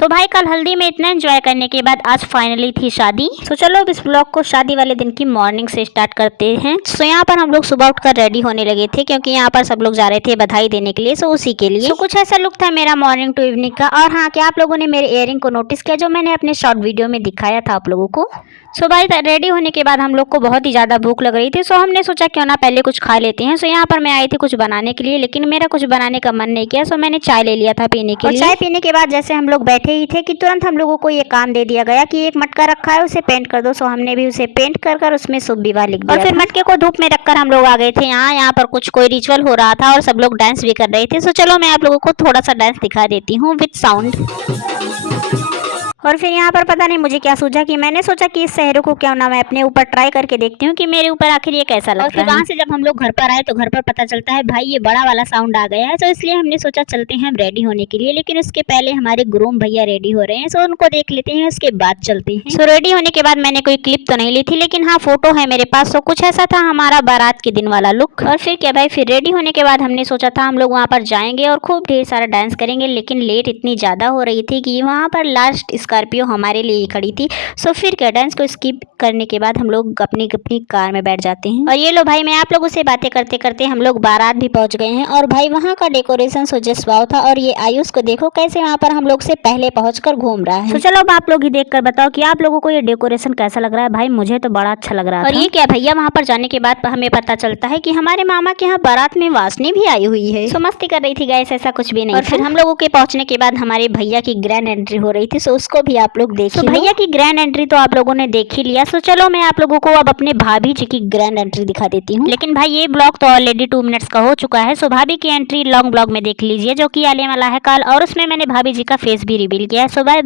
सो भाई कल हल्दी में इतना एंजॉय करने के बाद आज फाइनली थी शादी। सो चलो अब इस ब्लॉग को शादी वाले दिन की मॉर्निंग से स्टार्ट करते हैं। सो यहाँ पर हम लोग सुबह उठकर रेडी होने लगे थे क्योंकि यहाँ पर सब लोग जा रहे थे बधाई देने के लिए। सो उसी के लिए कुछ ऐसा लुक था मेरा मॉर्निंग टू इवनिंग का। और हाँ, क्या आप लोगों ने मेरे इयरिंग को नोटिस किया जो मैंने अपने शॉर्ट वीडियो में दिखाया था आप लोगों को। सो भाई रेडी होने के बाद हम लोग को बहुत ही ज़्यादा भूख लग रही थी। सो हमने सोचा क्यों ना पहले कुछ खा लेते हैं। सो यहाँ पर मैं आई थी कुछ बनाने के लिए, लेकिन मेरा कुछ बनाने का मन नहीं किया। सो मैंने चाय ले लिया था पीने के लिए। चाय पीने के बाद जैसे हम लोग बैठे ही थे कि तुरंत हम लोगों को ये काम दे दिया गया कि एक मटका रखा है उसे पेंट कर दो। सो हमने भी उसे पेंट कर उसमें शुभ विवाह लिख दिया और फिर मटके को धूप में रखकर हम लोग आ गए थे। यहाँ पर कुछ कोई रिचुअल हो रहा था और सब लोग डांस भी कर रहे थे। सो चलो मैं आप लोगों को थोड़ा सा डांस दिखा देती हूँ विद साउंड। और फिर यहाँ पर पता नहीं मुझे क्या सूझा कि मैंने सोचा कि इस शहरों को क्यों ना मैं अपने ऊपर ट्राई करके देखती हूँ कि मेरे ऊपर आखिर ये कैसा लगता है। और फिर वहाँ से जब हम लोग घर पर आए तो घर पर पता चलता है भाई ये बड़ा वाला साउंड आ गया है। तो इसलिए हमने सोचा चलते हैं हम रेडी होने के लिए, लेकिन उसके पहले हमारे ग्रूम भैया रेडी हो रहे हैं। सो उनको देख लेते हैं, उसके बाद चलते हैं। सो रेडी होने के बाद मैंने कोई क्लिप तो नहीं ली थी, लेकिन हाँ फोटो है मेरे पास। सो कुछ ऐसा था हमारा बारात के दिन वाला लुक। और फिर क्या भाई, फिर रेडी होने के बाद हमने सोचा था हम लोग वहाँ पर जाएंगे और खूब ढेर सारा डांस करेंगे, लेकिन लेट इतनी ज्यादा हो रही थी कि वहाँ पर लास्ट स्कॉर्पियो हमारे लिए खड़ी थी। सो फिर क्या, डांस को स्किप करने के बाद हम लोग अपनी अपनी कार में बैठ जाते हैं। और ये लो भाई, मैं आप लोगों से बातें करते करते हम लोग बारात भी पहुंच गए हैं। और भाई वहाँ का डेकोरेशन सो जसवाव था। और ये आयुष को देखो कैसे वहाँ पर हम लोग से पहले पहुंचकर घूम रहा है। तो चलो अब आप लोग ही देखकर बताओ कि आप लोगों को ये डेकोरेशन कैसा लग रहा है। भाई मुझे तो बड़ा अच्छा लग रहा है। और ये क्या भैया, वहाँ पर जाने के बाद हमें पता चलता है कि हमारे मामा के यहाँ बारात में वासनी भी आई हुई है। सो मस्ती कर रही थी गाइस, ऐसा कुछ भी नहीं। और फिर हम लोगों के पहुंचने के बाद हमारे भैया की ग्रैंड एंट्री हो रही थी। सो उसको भी आप लोग देखिए। भैया की ग्रैंड एंट्री तो आप लोगों ने देख ही लिया। सो चलो मैं आप लोगों को अब अपने भाभी जी की ग्रैंड एंट्री दिखा देती हूँ। लेकिन भाई ये ब्लॉग तो ऑलरेडी 2 मिनट्स का हो चुका है। सो भाभी की एंट्री लॉन्ग ब्लॉग में देख लीजिए जो कि आने वाला है कल, और उसमें मैंने भाभी जी का फेस भी रिवील किया है। सो बाय बाय।